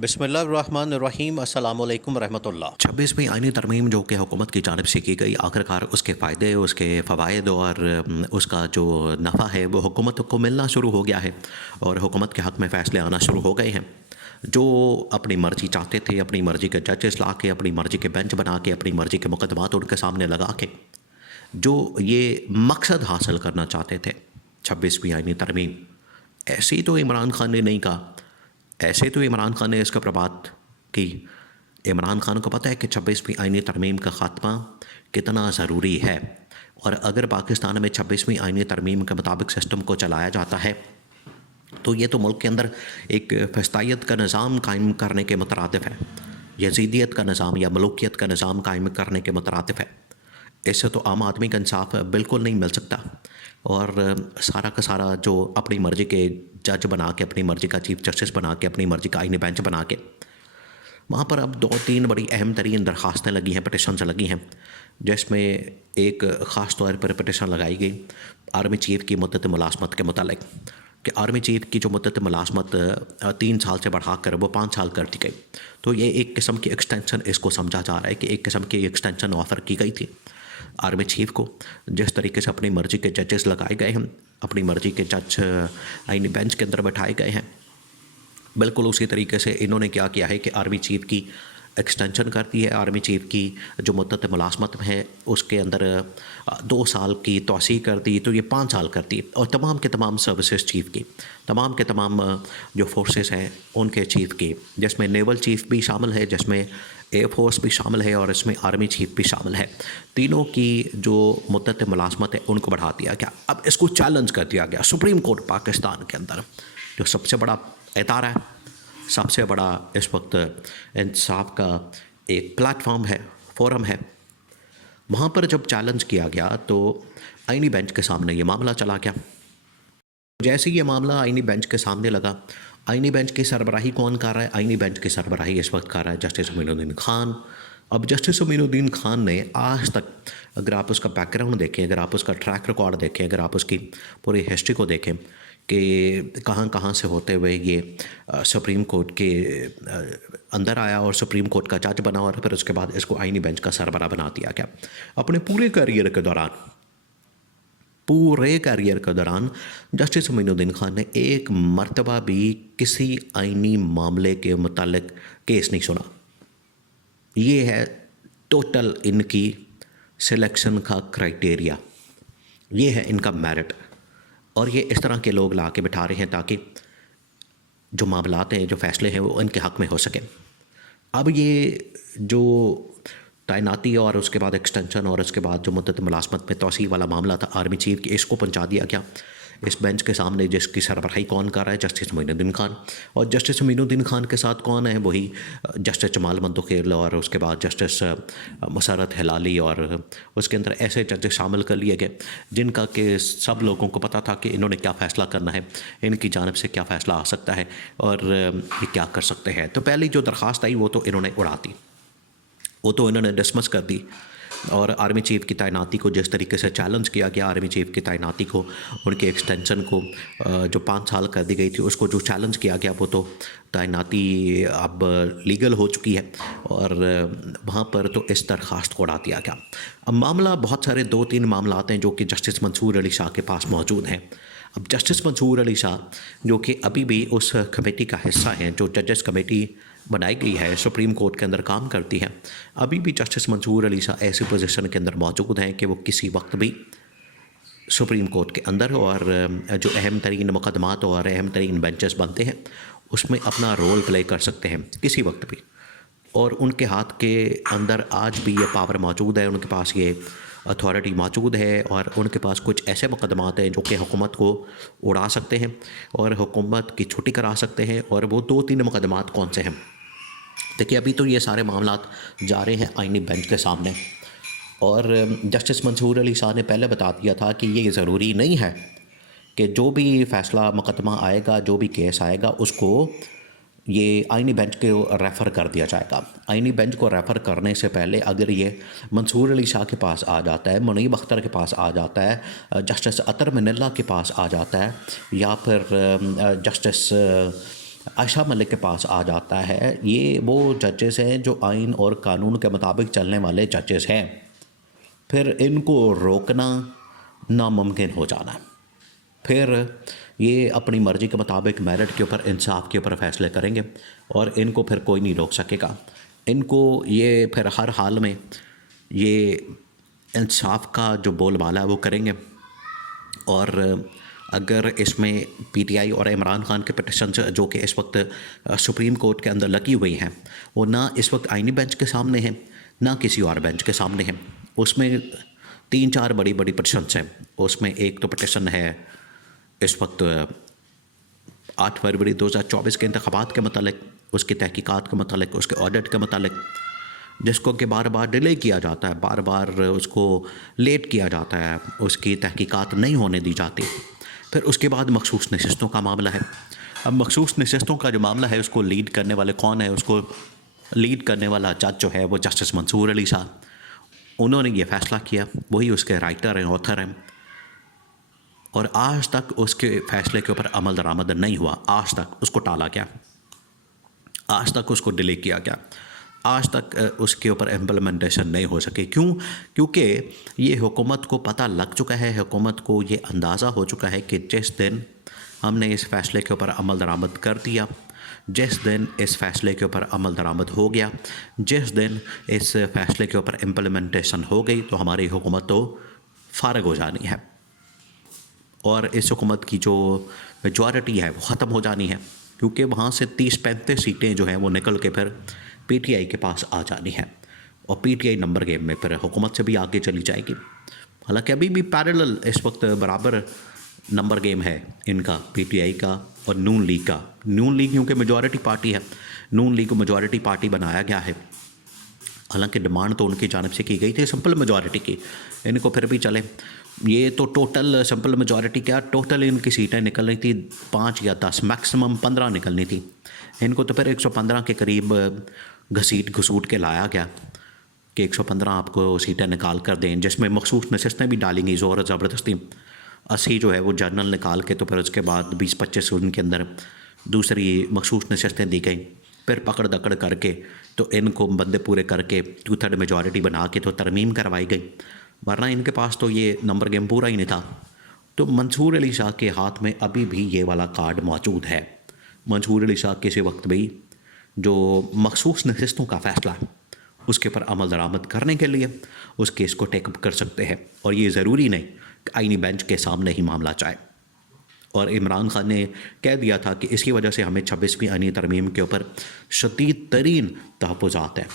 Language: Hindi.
बिस्मिल्लाहिर्रहमानिर्रहीम अस्सलामु अलैकुम रहमतुल्लाह। 26वीं आईनी तरमीम जो कि हुकूमत की जानिब से की गई, आखिरकार उसके फ़ायदे, उसके फ़वाइद और उसका जो नफ़ा है वो हुकूमत को मिलना शुरू हो गया है और हुकूमत के हक़ में फ़ैसले आना शुरू हो गए हैं। जो अपनी मर्ज़ी चाहते थे, अपनी मर्ज़ी के जजेस ला के, अपनी मर्ज़ी के बेंच बना के, अपनी मर्ज़ी के मुकदमात उनके सामने लगा के, जो ये मकसद हासिल करना चाहते थे 26वीं आईनी तरमीम, ऐसे ही तो इमरान खान ने नहीं कहा। ऐसे तो इमरान खान ने इसका प्रबात की। इमरान खान को पता है कि 26वीं आईनी तरमीम का ख़ात्मा कितना ज़रूरी है, और अगर पाकिस्तान में 26वीं आईनी तरमीम के मुताबिक सिस्टम को चलाया जाता है तो ये तो मुल्क के अंदर एक फ़स्तायत का निज़ाम कायम करने के मुतरादिफ़ है, यज़ीदियत का निज़ाम या मलूकियत का निज़ाम कायम करने के मुतरादिफ़ है। इससे तो आम आदमी का इंसाफ बिल्कुल नहीं मिल सकता, और सारा का सारा जो अपनी मर्ज़ी के जज बना के, अपनी मर्ज़ी का चीफ जस्टिस बना के, अपनी मर्ज़ी का आईनी बेंच बना के, वहाँ पर अब 2-3 बड़ी अहम तरीन दरख्वास्तें लगी हैं, पटिशन्स लगी हैं, जिसमें एक ख़ास तौर पर पटिशन लगाई गई आर्मी चीफ़ की मुद्दत मुलाज़मत के मुतालिक, कि आर्मी चीफ़ की जो मुद्दत मुलाज़मत 3 साल से बढ़ा कर वो 5 साल कर दी गई। तो ये एक किस्म की एक्सटेंशन इसको समझा जा रहा है कि एक किस्म की एक्सटेंशन ऑफ़र की गई थी आर्मी चीफ़ को। जिस तरीके से अपनी मर्ज़ी के जजेस लगाए गए हैं, अपनी मर्ज़ी के जज आईनी बेंच के अंदर बैठाए गए हैं, बिल्कुल उसी तरीके से इन्होंने क्या किया है कि आर्मी चीफ़ की एक्सटेंशन कर दी है। आर्मी चीफ़ की जो मुद्दत मुलाज़मत है उसके अंदर 2 साल की तोसी कर दी, तो ये 5 साल कर दी। और तमाम के तमाम सर्विसेज चीफ़ की, तमाम के तमाम जो फोर्सेस हैं उनके चीफ़ की, जिसमें नेवल चीफ़ भी शामिल है, जिसमें एयर फोर्स भी शामिल है और इसमें आर्मी चीफ़ भी शामिल है, तीनों की जो मुद्दत मुलाज़मत है उनको बढ़ा दिया गया। अब इसको चैलेंज कर दिया गया सुप्रीम कोर्ट पाकिस्तान के अंदर, जो सबसे बड़ा इदारा है, सबसे बड़ा इस वक्त इंसाफ का एक प्लेटफॉर्म है, फोरम है। वहाँ पर जब चैलेंज किया गया तो आईनी बेंच के सामने ये मामला चला गया। जैसे ही ये मामला आईनी बेंच के सामने लगा, आईनी बेंच की सरबराही कौन कर रहा है? आईनी बेंच की सरबराही इस वक्त कर रहा है जस्टिस अमीनुद्दीन खान। अब जस्टिस अमीनुद्दीन खान ने आज तक, अगर आप उसका बैकग्राउंड देखें, अगर आप उसका ट्रैक रिकॉर्ड देखें, अगर आप उसकी पूरी हिस्ट्री को देखें कि कहाँ कहाँ से होते हुए ये सुप्रीम कोर्ट के अंदर आया और सुप्रीम कोर्ट का जज बना, और फिर उसके बाद इसको आईनी बेंच का सरबराह बना दिया गया। अपने पूरे करियर के दौरान जस्टिस अमीनुद्दीन खान ने एक मर्तबा भी किसी आईनी मामले के मुतालिक केस नहीं सुना। ये है टोटल इनकी सिलेक्शन का क्राइटेरिया, ये है इनका मेरिट, और ये इस तरह के लोग ला के बिठा रहे हैं ताकि जो मामलात हैं, जो फ़ैसले हैं वो इनके हक़ में हो सकें। अब ये जो तैनाती और उसके बाद एक्सटेंशन और उसके बाद जो मुद्दत मुलाज़मत में तौसीह वाला मामला था आर्मी चीफ़ की, इसको पहुंचा दिया गया इस बेंच के सामने, जिसकी सरबराही कौन कर रहा है? जस्टिस मोइनुद्दीन खान। और जस्टिस मोइनुद्दीन खान के साथ कौन है? वही जस्टिस जमाल मंदोखेल और उसके बाद जस्टिस मुसर्रत हिलाली, और उसके अंदर ऐसे जजेस शामिल कर लिए गए जिनका कि सब लोगों को पता था कि इन्होंने क्या फ़ैसला करना है, इनकी जानिब से क्या फ़ैसला आ सकता है और ये क्या कर सकते हैं। तो पहली जो दरख्वास्त आई वो तो इन्होंने उड़ा दी, वो तो इन्होंने डिसमिस कर दी। और आर्मी चीफ़ की तैनाती को जिस तरीके से चैलेंज किया गया, आर्मी चीफ़ की तैनाती को, उनके एक्सटेंशन को जो 5 साल कर दी गई थी उसको जो चैलेंज किया गया, वो तो तैनाती अब लीगल हो चुकी है, और वहाँ पर तो इस दरख्वास्त को उड़ा दिया गया। अब मामला बहुत सारे 2-3 मामलात हैं जो कि जस्टिस मंसूर अली शाह के पास मौजूद हैं। अब जस्टिस मंसूर अली शाह जो कि अभी भी उस कमेटी का हिस्सा हैं, जो जजेस कमेटी बनाई गई है सुप्रीम कोर्ट के अंदर काम करती है, अभी भी जस्टिस मंसूर अली शाह ऐसी पोजीशन के अंदर मौजूद हैं कि वो किसी वक्त भी सुप्रीम कोर्ट के अंदर और जो अहम तरीन मुकदमात और अहम तरीन बेंचेस बनते हैं उसमें अपना रोल प्ले कर सकते हैं किसी वक्त भी, और उनके हाथ के अंदर आज भी ये पावर मौजूद है, उनके पास ये अथॉरिटी मौजूद है, और उनके पास कुछ ऐसे मुकदमात हैं जो कि हुकूमत को उड़ा सकते हैं और हुकूमत की छुट्टी करा सकते हैं। और वो 2-3 मुकदमात कौन से हैं? देखिए, अभी तो ये सारे मामलात जा रहे हैं आईनी बेंच के सामने, और जस्टिस मंसूर अली शाह ने पहले बता दिया था कि ये ज़रूरी नहीं है कि जो भी फ़ैसला मुकदमा आएगा, जो भी केस आएगा, उसको ये आईनी बेंच को रेफ़र कर दिया जाएगा। आईनी बेंच को रेफ़र करने से पहले अगर ये मंसूर अली शाह के पास आ जाता है, मुनीब अख्तर के पास आ जाता है, जस्टिस अतर मिनल्ला के पास आ जाता है, या फिर जस्टिस आयशा मलिक के पास आ जाता है। ये वो जजेस हैं जो आइन और कानून के मुताबिक चलने वाले जजेस हैं। फिर इनको रोकना नामुमकिन हो जाना। फिर ये अपनी मर्ज़ी के मुताबिक मेरिट के ऊपर, इंसाफ के ऊपर फ़ैसले करेंगे और इनको फिर कोई नहीं रोक सकेगा। इनको ये फिर हर हाल में ये इंसाफ का जो बोलबाला है वो करेंगे। और अगर इसमें पीटीआई और इमरान खान के पिटिशन्स जो कि इस वक्त सुप्रीम कोर्ट के अंदर लगी हुई हैं, वो ना इस वक्त आईनी बेंच के सामने हैं, ना किसी और बेंच के सामने हैं। उसमें 3-4 बड़ी बड़ी पिटिशन्स हैं। उसमें एक तो पिटिशन है इस वक्त 8 फरवरी 2024 के इंतखाबात के मतलब, उसकी तहकीकात के मतलब, उसके ऑडिट के मतलब, जिसको कि बार बार डिले किया जाता है, बार बार उसको लेट किया जाता है, उसकी तहकीकात नहीं होने दी जाती। फिर उसके बाद मखसूस नशिस्तों का मामला है। अब मखसूस नशिस्तों का जो मामला है, उसको लीड करने वाले कौन है? उसको लीड करने वाला जज जो है वो जस्टिस मंसूर अली साहब। उन्होंने ये फ़ैसला किया, वही उसके राइटर हैं, ऑथर हैं। और आज तक उसके फ़ैसले के ऊपर अमल दरामद नहीं हुआ। आज तक उसको टाला गया, आज तक उसको डिले किया गया, आज तक उसके ऊपर इम्प्लीमेंटेशन नहीं हो सके। क्यों? क्योंकि ये हुकूमत को पता लग चुका है, हुकूमत को ये अंदाज़ा हो चुका है कि जिस दिन हमने इस फ़ैसले के ऊपर अमल दरामद कर दिया, जिस दिन इस फ़ैसले के ऊपर अमल दरामद हो गया, जिस दिन इस फ़ैसले के ऊपर इम्प्लीमेंटेशन हो गई, तो हमारी हुकूमत तो फ़ारिग हो जानी है और इस हुकूमत की जो मेजॉरिटी है वो ख़त्म हो जानी है। क्योंकि वहाँ से 30-35 सीटें जो हैं वो निकल के फिर पीटीआई के पास आ जानी है और पीटीआई नंबर गेम में फिर हुकूमत से भी आगे चली जाएगी। हालांकि अभी भी पैरेलल इस वक्त बराबर नंबर गेम है इनका, पीटीआई का और नून लीग का। नून लीग क्योंकि मेजॉरिटी पार्टी है, नून लीग को मेजॉरिटी पार्टी बनाया गया है। हालांकि डिमांड तो उनकी जानिब से की गई थी सिंपल मेजॉरिटी की, इनको फिर भी चले। ये तो टोटल सिंपल मेजॉरिटी क्या, टोटल इनकी सीटें निकलनी थी 5 या 10, मैक्सिमम 15 निकलनी थी। इनको तो फिर 115 के करीब घसीट घसूट के लाया गया कि 115 आपको सीटें निकाल कर दें, जिसमें मखसूस नशिस्तें भी डालेंगी ज़ोर ज़बरदस्ती। 80 जो है वो जनरल निकाल के, तो फिर उसके बाद 20-25 उनके अंदर दूसरी मखसूस नशिस्तें दी गई। फिर पकड़ दकड़ करके तो इनको बंदे पूरे करके 2/3 मेजॉरिटी बना के तो तरमीम करवाई गई, वरना इनके पास तो ये नंबर गेम पूरा ही नहीं था। तो मंसूर अली शाह के हाथ में अभी भी ये वाला कार्ड मौजूद है। मंसूर अली शाह किसी वक्त भी जो मखसूस नशिस्तों का फ़ैसला है उसके ऊपर अमल दरामद करने के लिए उस केस को टेकअप कर सकते हैं, और ये ज़रूरी नहीं कि आईनी बेंच के सामने ही मामला जाए। और इमरान खान ने कह दिया था कि इसकी वजह से हमें 26वीं आईनी तरमीम के ऊपर शदीद तरीन तहफ़्फ़ुज़ात हैं।